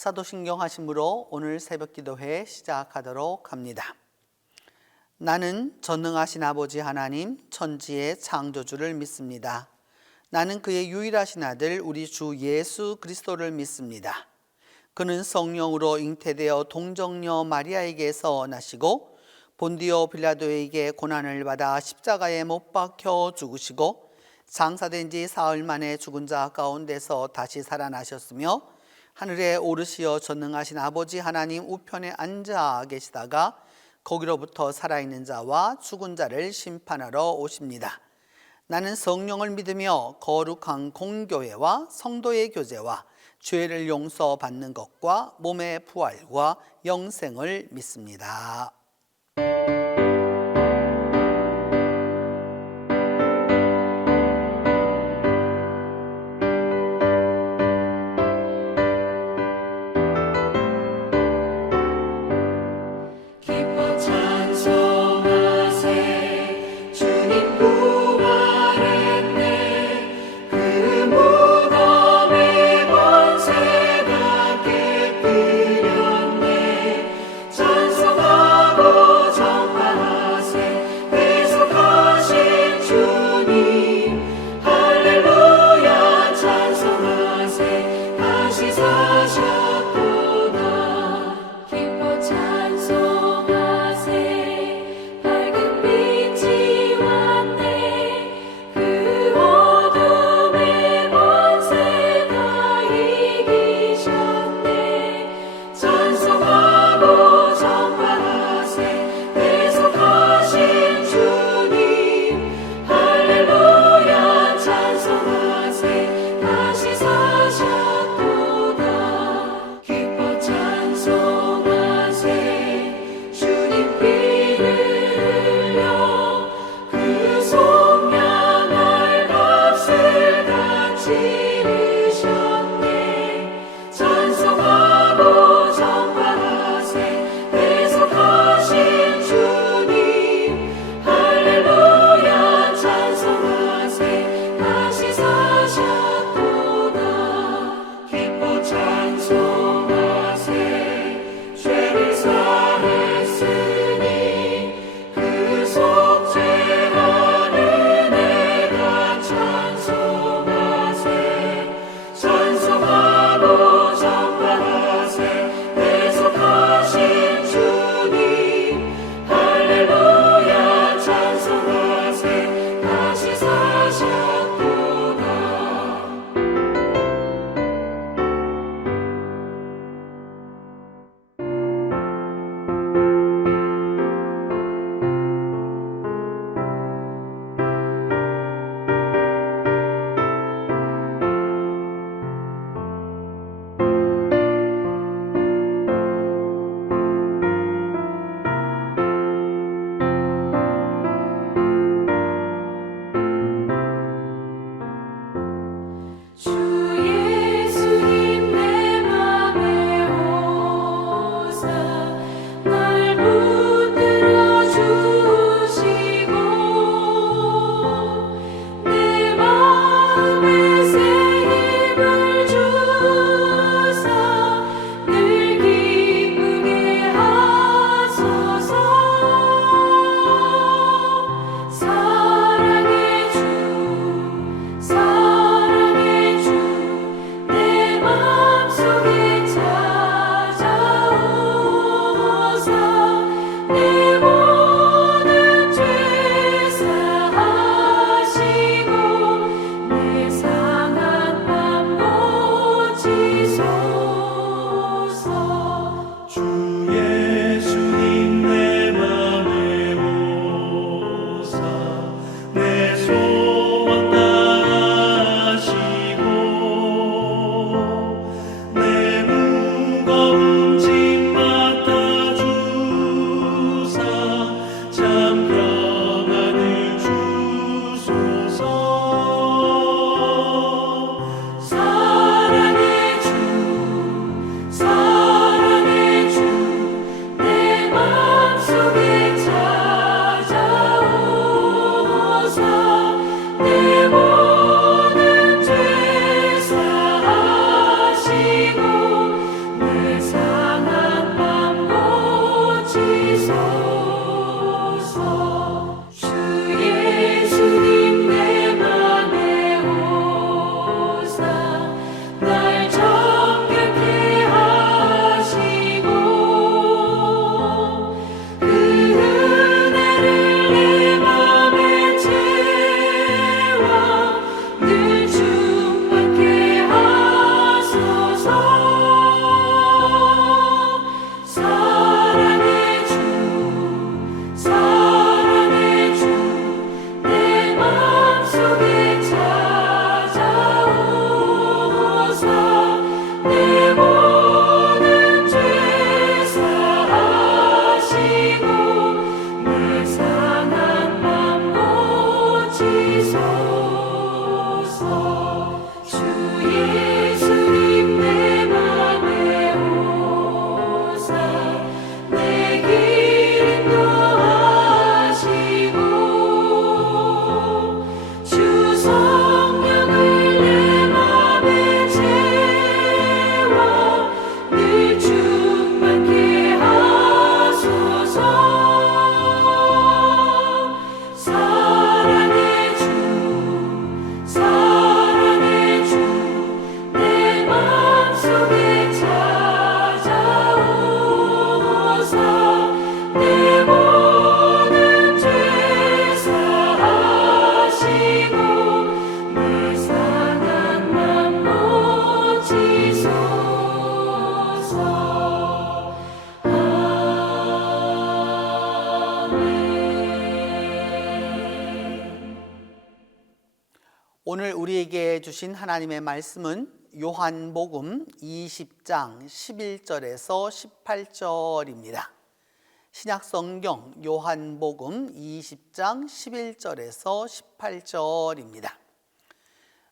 사도신경 하심으로 오늘 새벽 기도회 시작하도록 합니다. 나는 전능하신 아버지 하나님 천지의 창조주를 믿습니다. 나는 그의 유일하신 아들 우리 주 예수 그리스도를 믿습니다. 그는 성령으로 잉태되어 동정녀 마리아에게서 나시고 본디오 빌라도에게 고난을 받아 십자가에 못 박혀 죽으시고 장사된 지 사흘 만에 죽은 자 가운데서 다시 살아나셨으며 하늘에 오르시어 전능하신 아버지 하나님 우편에 앉아 계시다가 거기로부터 살아있는 자와 죽은 자를 심판하러 오십니다. 나는 성령을 믿으며 거룩한 공교회와 성도의 교제와 죄를 용서받는 것과 몸의 부활과 영생을 믿습니다. 찬송하고 내 모든 죄 사하시고 내 상한 맘 고치소서. 아멘. 오늘 우리에게 주신 하나님의 말씀은 요한복음 20장 11절에서 18절입니다. 신약성경 요한복음 20장 11절에서 18절입니다.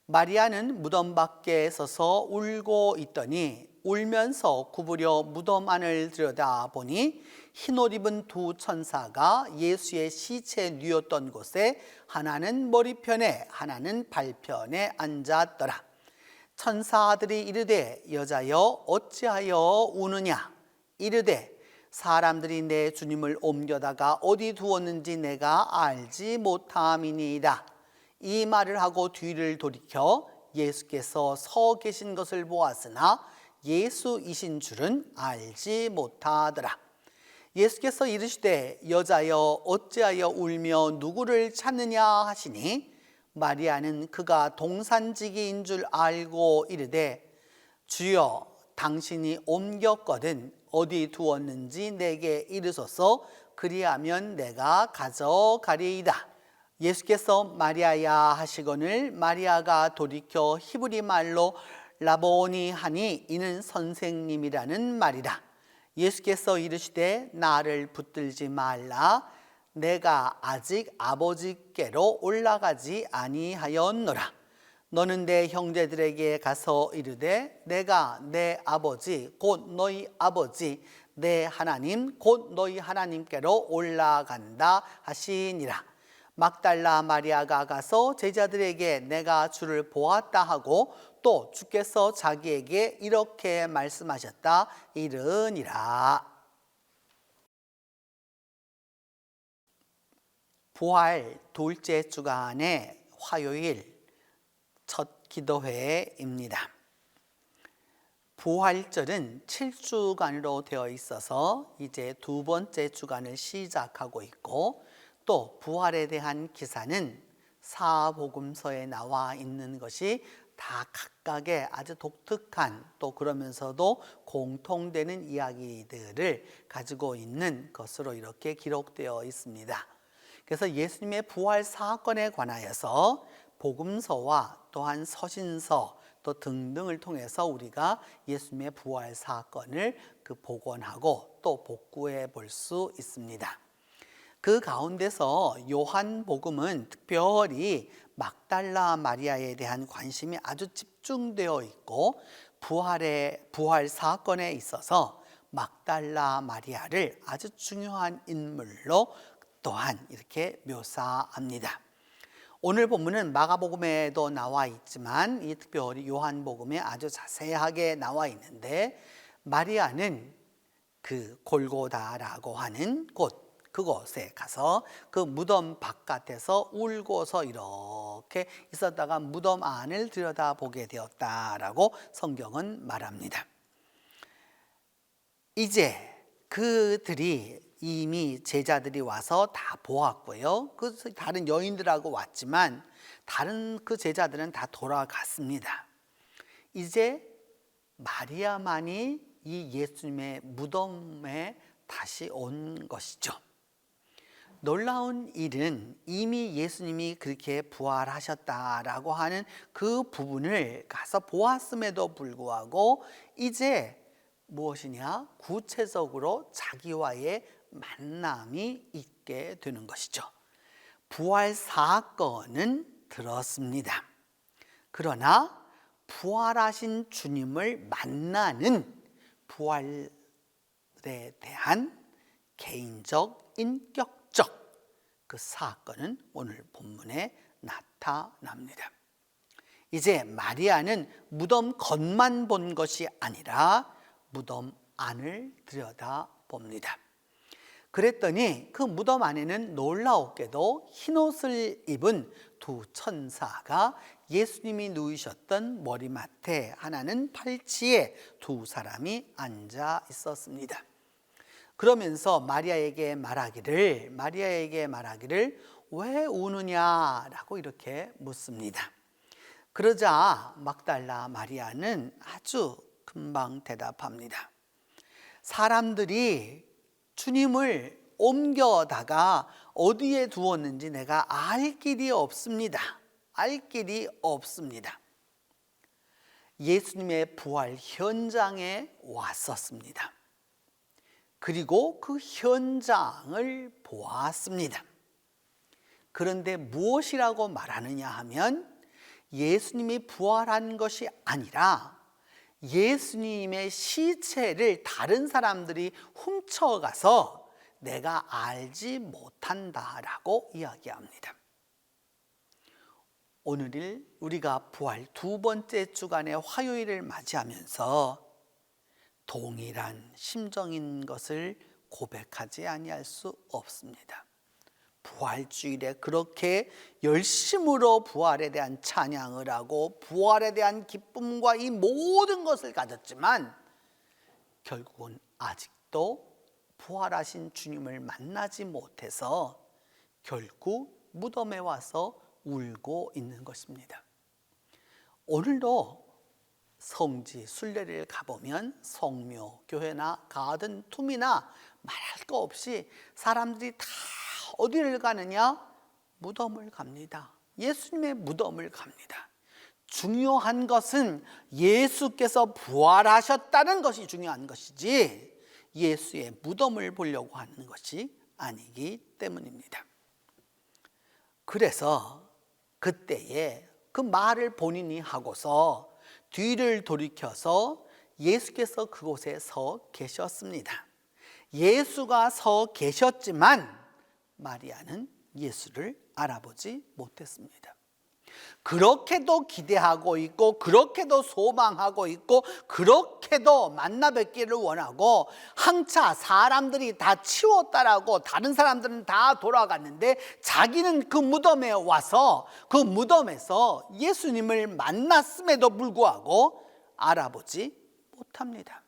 마리아는 무덤 밖에 서서 울고 있더니 울면서 구부려 무덤 안을 들여다보니 흰옷 입은 두 천사가 예수의 시체 뉘었던 곳에 하나는 머리편에 하나는 발편에 앉았더라. 천사들이 이르되 여자여 어찌하여 우느냐. 이르되 사람들이 내 주님을 옮겨다가 어디 두었는지 내가 알지 못함이니이다. 이 말을 하고 뒤를 돌이켜 예수께서 서 계신 것을 보았으나 예수이신 줄은 알지 못하더라. 예수께서 이르시되 여자여 어찌하여 울며 누구를 찾느냐 하시니 마리아는 그가 동산지기인 줄 알고 이르되 주여 당신이 옮겼거든 어디 두었는지 내게 이르소서. 그리하면 내가 가져가리이다. 예수께서 마리아야 하시거늘 마리아가 돌이켜 히브리 말로 라보니 하니 이는 선생님이라는 말이라. 예수께서 이르시되 나를 붙들지 말라. 내가 아직 아버지께로 올라가지 아니하였노라. 너는 내 형제들에게 가서 이르되 내가 내 아버지 곧 너희 아버지 내 하나님 곧 너희 하나님께로 올라간다 하시니라. 막달라 마리아가 가서 제자들에게 내가 주를 보았다 하고 또 주께서 자기에게 이렇게 말씀하셨다 이르니라. 부활 둘째 주간의 화요일 첫 기도회입니다. 부활절은 7주간으로 되어 있어서 이제 두 번째 주간을 시작하고 있고 또 부활에 대한 기사는 사복음서에 나와 있는 것이 다 각각의 아주 독특한 또 그러면서도 공통되는 이야기들을 가지고 있는 것으로 이렇게 기록되어 있습니다. 그래서 예수님의 부활 사건에 관하여서 복음서와 또한 서신서 또 등등을 통해서 우리가 예수님의 부활 사건을 복원하고 또 복구해 볼 수 있습니다. 그 가운데서 요한복음은 특별히 막달라 마리아에 대한 관심이 아주 집중되어 있고 부활 사건에 있어서 막달라 마리아를 아주 중요한 인물로 또한 이렇게 묘사합니다. 오늘 본문은 마가복음에도 나와 있지만 이 특별히 요한복음에 아주 자세하게 나와 있는데 마리아는 그 골고다라고 하는 그곳에 가서 그 무덤 바깥에서 울고서 이렇게 있었다가 무덤 안을 들여다보게 되었다라고 성경은 말합니다. 이제 그들이 이미 제자들이 와서 다 보았고요. 그 다른 여인들하고 왔지만 다른 그 제자들은 다 돌아갔습니다. 이제 마리아만이 이 예수님의 무덤에 다시 온 것이죠. 놀라운 일은 이미 예수님이 그렇게 부활하셨다라고 하는 그 부분을 가서 보았음에도 불구하고 이제 무엇이냐? 구체적으로 자기와의 만남이 있게 되는 것이죠. 부활 사건은 들었습니다. 그러나 부활하신 주님을 만나는 부활에 대한 개인적, 인격적 그 사건은 오늘 본문에 나타납니다. 이제 마리아는 무덤 겉만 본 것이 아니라 무덤 안을 들여다봅니다. 그랬더니 그 무덤 안에는 놀라웠게도 흰옷을 입은 두 천사가 예수님이 누우셨던 머리맡에 하나는 팔치에 두 사람이 앉아 있었습니다. 그러면서 마리아에게 말하기를 왜 우느냐라고 이렇게 묻습니다. 그러자 막달라 마리아는 아주 금방 대답합니다. 사람들이 주님을 옮겨다가 어디에 두었는지 내가 알 길이 없습니다. 예수님의 부활 현장에 왔었습니다. 그리고 그 현장을 보았습니다. 그런데 무엇이라고 말하느냐 하면 예수님이 부활한 것이 아니라 예수님의 시체를 다른 사람들이 훔쳐가서 내가 알지 못한다라고 이야기합니다. 오늘 우리가 부활 두 번째 주간의 화요일을 맞이하면서 동일한 심정인 것을 고백하지 아니할 수 없습니다. 부활주일에 그렇게 열심으로 부활에 대한 찬양을 하고 부활에 대한 기쁨과 이 모든 것을 가졌지만 결국은 아직도 부활하신 주님을 만나지 못해서 결국 무덤에 와서 울고 있는 것입니다. 오늘도 성지 순례를 가보면 성묘, 교회나 가든 툼이나 말할 거 없이 사람들이 다 어디를 가느냐? 무덤을 갑니다. 예수님의 무덤을 갑니다. 중요한 것은 예수께서 부활하셨다는 것이 중요한 것이지 예수의 무덤을 보려고 하는 것이 아니기 때문입니다. 그래서 그때에 그 말을 본인이 하고서 뒤를 돌이켜서 예수께서 그곳에 서 계셨습니다. 예수가 서 계셨지만 마리아는 예수를 알아보지 못했습니다. 그렇게도 기대하고 있고 그렇게도 소망하고 있고 그렇게도 만나 뵙기를 원하고 항차 사람들이 다 치웠다라고 다른 사람들은 다 돌아갔는데 자기는 그 무덤에 와서 그 무덤에서 예수님을 만났음에도 불구하고 알아보지 못합니다.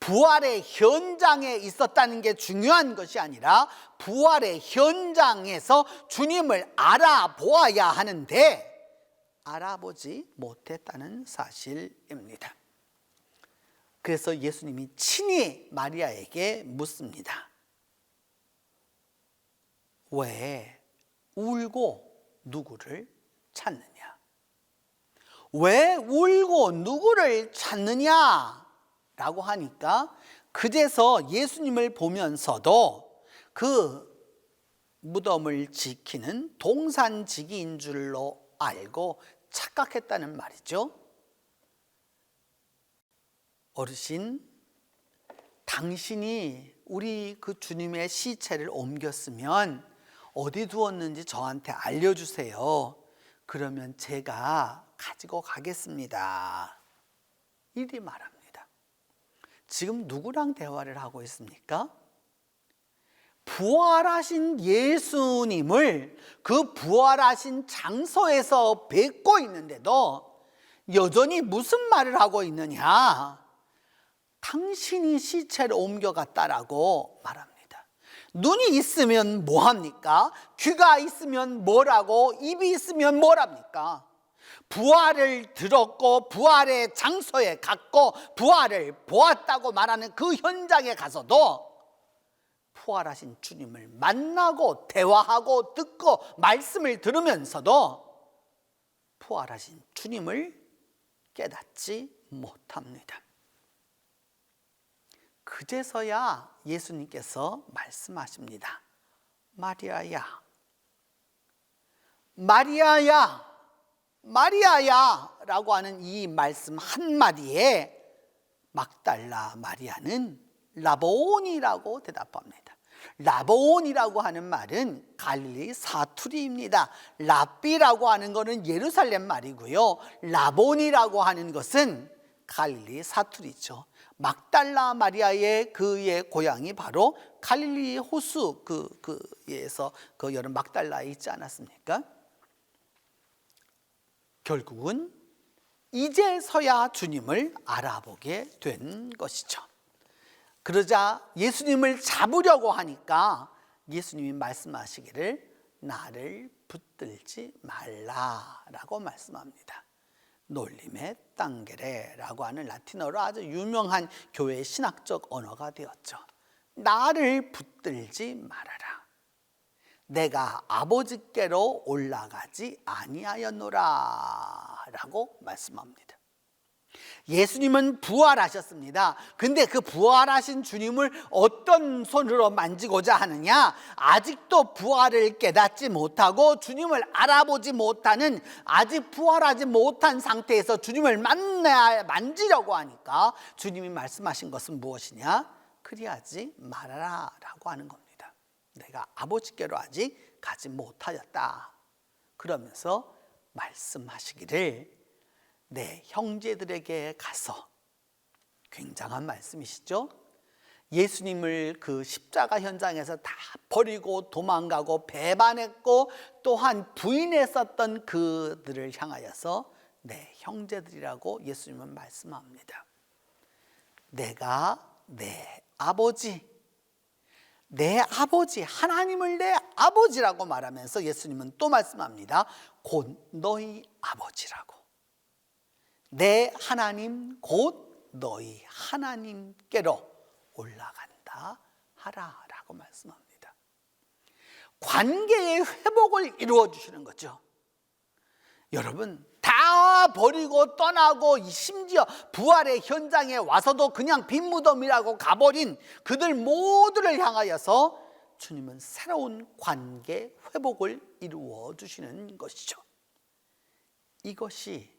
부활의 현장에 있었다는 게 중요한 것이 아니라 부활의 현장에서 주님을 알아보아야 하는데 알아보지 못했다는 사실입니다. 그래서 예수님이 친히 마리아에게 묻습니다. 왜 울고 누구를 찾느냐? 왜 울고 누구를 찾느냐? 라고 하니까 그제서 예수님을 보면서도 그 무덤을 지키는 동산지기인 줄로 알고 착각했다는 말이죠. 어르신, 당신이 우리 그 주님의 시체를 옮겼으면 어디 두었는지 저한테 알려주세요. 그러면 제가 가지고 가겠습니다. 이리 말합니다. 지금 누구랑 대화를 하고 있습니까? 부활하신 예수님을 그 부활하신 장소에서 뵙고 있는데도 여전히 무슨 말을 하고 있느냐? 당신이 시체를 옮겨갔다라고 말합니다. 눈이 있으면 뭐합니까? 귀가 있으면 뭐라고? 입이 있으면 뭐랍니까? 부활을 들었고 부활의 장소에 갔고 부활을 보았다고 말하는 그 현장에 가서도 부활하신 주님을 만나고 대화하고 듣고 말씀을 들으면서도 부활하신 주님을 깨닫지 못합니다. 그제서야 예수님께서 말씀하십니다. 마리아야, 마리아야, 마리아야 라고 하는 이 말씀 한마디에 막달라 마리아는 라보니라고 대답합니다. 라보니라고 하는 말은 갈릴리 사투리입니다. 랍비라고 하는 것은 예루살렘 말이고요, 라보니라고 하는 것은 갈릴리 사투리죠. 막달라 마리아의 그의 고향이 바로 갈릴리 호수 그에서 그 여름 막달라에 있지 않았습니까? 결국은 이제서야 주님을 알아보게 된 것이죠. 그러자 예수님을 잡으려고 하니까 예수님이 말씀하시기를 나를 붙들지 말라라고 말씀합니다. 놀림의 땅게레라고 하는 라틴어로 아주 유명한 교회의 신학적 언어가 되었죠. 나를 붙들지 말아라. 내가 아버지께로 올라가지 아니하였노라 라고 말씀합니다. 예수님은 부활하셨습니다. 근데 그 부활하신 주님을 어떤 손으로 만지고자 하느냐? 아직도 부활을 깨닫지 못하고 주님을 알아보지 못하는, 아직 부활하지 못한 상태에서 주님을 만지려고 하니까 주님이 말씀하신 것은 무엇이냐? 그리하지 말아라 라고 하는 겁니다. 내가 아버지께로 아직 가지 못하였다. 그러면서 말씀하시기를 내 형제들에게 가서, 굉장한 말씀이시죠? 예수님을 그 십자가 현장에서 다 버리고 도망가고 배반했고 또한 부인했었던 그들을 향하여서 내 형제들이라고 예수님은 말씀합니다. 내가 내 아버지, 하나님을 내 아버지라고 말하면서 예수님은 또 말씀합니다. 곧 너희 아버지라고. 내 하나님 곧 너희 하나님께로 올라간다 하라 라고 말씀합니다. 관계의 회복을 이루어 주시는 거죠. 여러분, 다 버리고 떠나고 심지어 부활의 현장에 와서도 그냥 빈무덤이라고 가버린 그들 모두를 향하여서 주님은 새로운 관계 회복을 이루어 주시는 것이죠. 이것이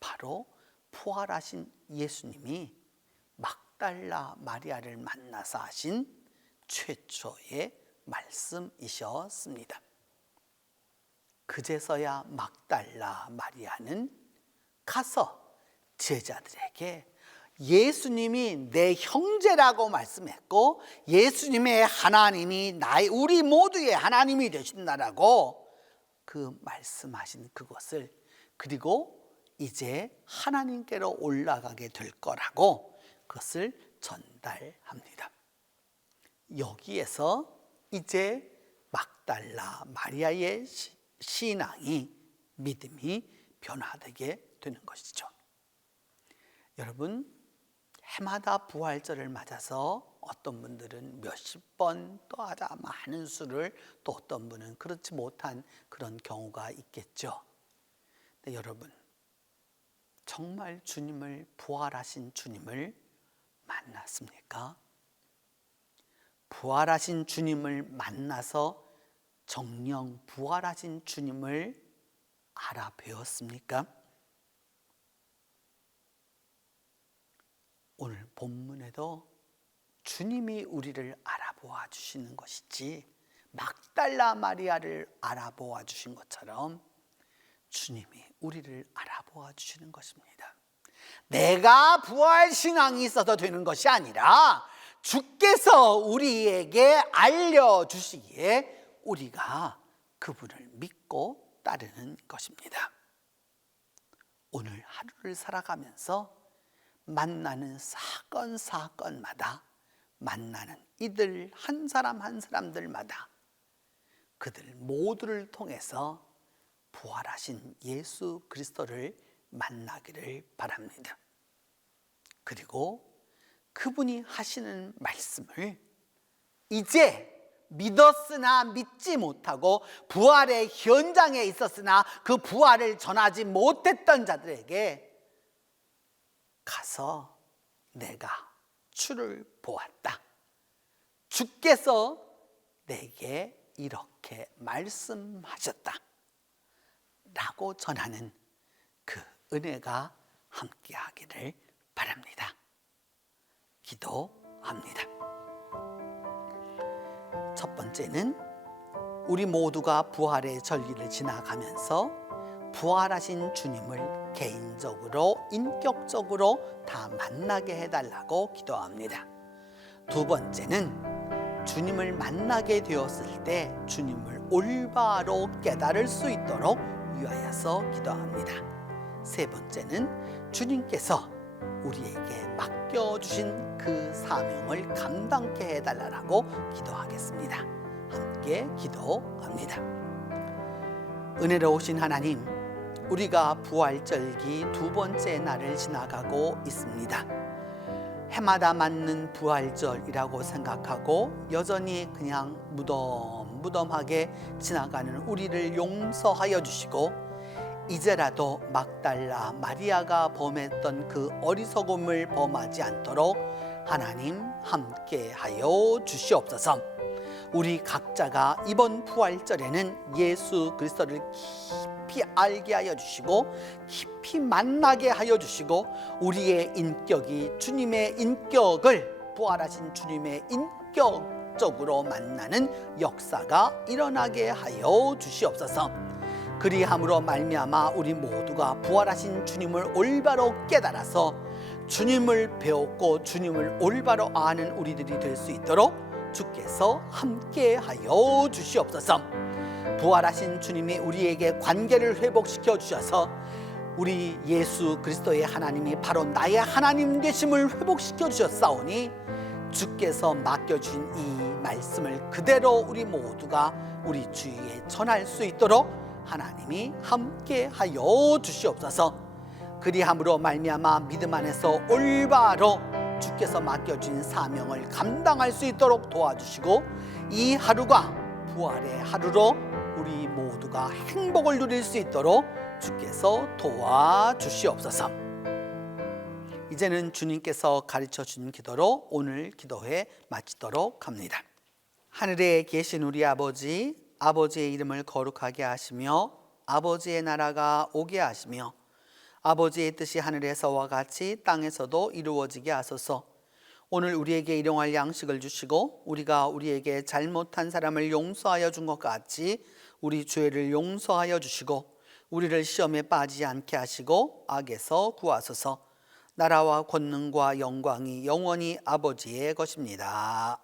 바로 부활하신 예수님이 막달라 마리아를 만나서 하신 최초의 말씀이셨습니다. 그제서야 막달라 마리아는 가서 제자들에게 예수님이 내 형제라고 말씀했고 예수님의 하나님이 우리 모두의 하나님이 되신다라고 그 말씀하신 그것을, 그리고 이제 하나님께로 올라가게 될 거라고 그것을 전달합니다. 여기에서 이제 막달라 마리아의 신앙이, 믿음이 변화되게 되는 것이죠. 여러분, 해마다 부활절을 맞아서 어떤 분들은 몇십 번, 또 아주 많은 수를, 또 어떤 분은 그렇지 못한 그런 경우가 있겠죠. 근데 여러분, 정말 주님을, 부활하신 주님을 만났습니까? 부활하신 주님을 만나서 정녕 부활하신 주님을 알아배웠습니까? 오늘 본문에도 주님이 우리를 알아보아 주시는 것이지 막달라 마리아를 알아보아 주신 것처럼 주님이 우리를 알아보아 주시는 것입니다. 내가 부활 신앙이 있어서 되는 것이 아니라 주께서 우리에게 알려주시기에 우리가 그분을 믿고 따르는 것입니다. 오늘 하루를 살아가면서 만나는 사건마다, 만나는 이들 한 사람 한 사람들마다 그들 모두를 통해서 부활하신 예수 그리스도를 만나기를 바랍니다. 그리고 그분이 하시는 말씀을 이제 믿었으나 믿지 못하고 부활의 현장에 있었으나 그 부활을 전하지 못했던 자들에게 가서 내가 주를 보았다, 주께서 내게 이렇게 말씀하셨다 라고 전하는 그 은혜가 함께하기를 바랍니다. 기도합니다. 첫 번째는 우리 모두가 부활의 절기를 지나가면서 부활하신 주님을 개인적으로, 인격적으로 다 만나게 해달라고 기도합니다. 두 번째는 주님을 만나게 되었을 때 주님을 올바로 깨달을 수 있도록 위하여서 기도합니다. 세 번째는 주님께서 우리에게 맡겨주신 그 사명을 감당케 해달라고 기도하겠습니다. 함께 기도합니다. 은혜로우신 하나님, 우리가 부활절기 두 번째 날을 지나가고 있습니다. 해마다 맞는 부활절이라고 생각하고 여전히 그냥 무덤무덤하게 지나가는 우리를 용서하여 주시고, 이제라도 막달라 마리아가 범했던 그 어리석음을 범하지 않도록 하나님 함께하여 주시옵소서. 우리 각자가 이번 부활절에는 예수 그리스도를 깊이 알게 하여 주시고 깊이 만나게 하여 주시고, 우리의 인격이 주님의 인격을, 부활하신 주님의 인격적으로 만나는 역사가 일어나게 하여 주시옵소서. 그리함으로 말미암아 우리 모두가 부활하신 주님을 올바로 깨달아서 주님을 배웠고 주님을 올바로 아는 우리들이 될 수 있도록 주께서 함께하여 주시옵소서. 부활하신 주님이 우리에게 관계를 회복시켜 주셔서 우리 예수 그리스도의 하나님이 바로 나의 하나님 되심을 회복시켜 주셨사오니, 주께서 맡겨주신 이 말씀을 그대로 우리 모두가 우리 주위에 전할 수 있도록 하나님이 함께하여 주시옵소서. 그리함으로 말미암아 믿음 안에서 올바로 주께서 맡겨준 사명을 감당할 수 있도록 도와주시고, 이 하루가 부활의 하루로 우리 모두가 행복을 누릴 수 있도록 주께서 도와주시옵소서. 이제는 주님께서 가르쳐 준 기도로 오늘 기도회 마치도록 합니다. 하늘에 계신 우리 아버지, 아버지의 이름을 거룩하게 하시며 아버지의 나라가 오게 하시며 아버지의 뜻이 하늘에서와 같이 땅에서도 이루어지게 하소서. 오늘 우리에게 일용할 양식을 주시고 우리가 우리에게 잘못한 사람을 용서하여 준 것 같이 우리 죄를 용서하여 주시고, 우리를 시험에 빠지지 않게 하시고 악에서 구하소서. 나라와 권능과 영광이 영원히 아버지의 것입니다.